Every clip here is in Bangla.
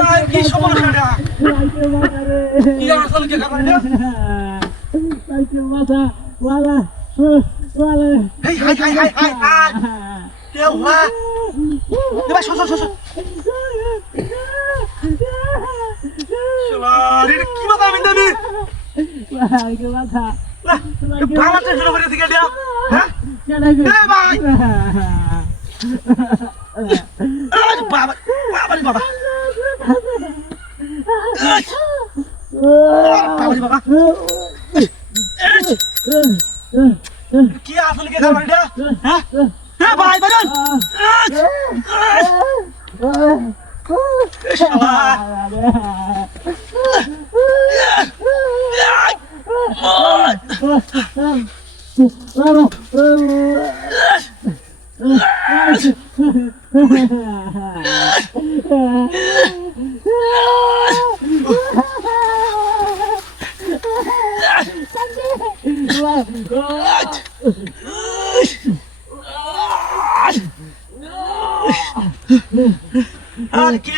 ভাই কি সমস্যা কি আসল কি খাবার না মাথা ওয়ালা হাই হাই হাই হাই হাই হাই কে হুয়া এবার সর সর সর শালা রে কি বাবা আমি দেবি মাথা ভালো টেনশন করে থেকে দিয়া হ্যাঁ এ ভাই আরে বাবা বাবা রে বাবা বাবা কি আসল কি খাবার এটা হ্যাঁ এ ভাই বাজান শালা আর কি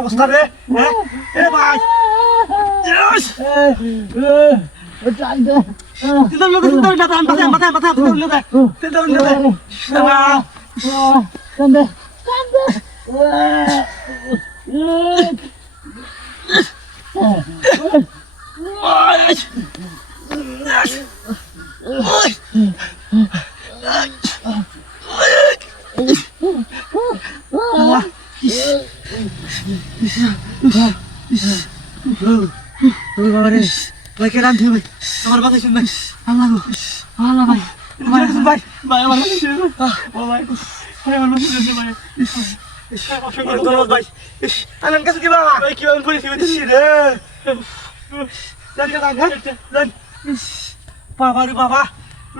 অবস্থা রে হ্যাঁ এ ভাই ভাই কেন আনতে ভাই আমার কথা শুন ভাই আল্লাহ গো আল্লাহ ভাই ভাই ভাই আমার ও ভাই আমার মনে হচ্ছে ভাই ভাই আনন্দ কাছে কি ভাই কি ভাবে পরিস্থিতি হচ্ছে রে জানি না জান বাবা রে বাবা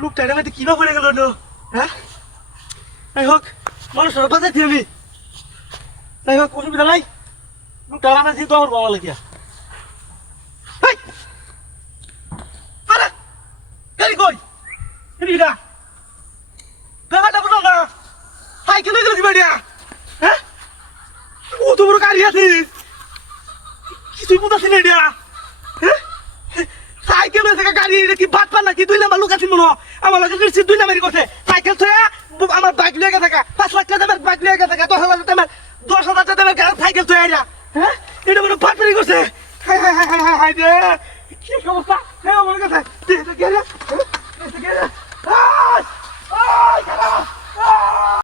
লোকটা এটা মধ্যে কিভাবে পড়ে গেল নো হ্যাঁ তাই হোক মানুষের বাঁচাইছি আমি তাই হোক অসুবিধা নাই লোকটা আমার দিয়ে দৌড় বাবা লাগিয়া গাড়ি কই এদিকে গাড়িটা বলো না সাইকেল হয়ে গেল কি বাড়িয়া হ্যাঁ ও তো বড় গাড়ি আছে কিছুই বুঝাচ্ছি না এটা হ্যাঁ সাইকেল হয়ে থাকা গাড়ি কি বাদ পান নাকি 2 নাম্বার লোক আছে মনে আমার লাগে নিশ্চিত 2 নাম্বারই করছে সাইকেল তো আমার বাইক লিয়ে থাকা 5 লাখ টাকা দামের বাইক লিয়ে থাকা 10,000 টাকা 10,000 টাকা দামের সাইকেল তো এরা হ্যাঁ এটা বড় বাটপারি করছে হাই হাই হাই হাই হাই রে কি সমস্যা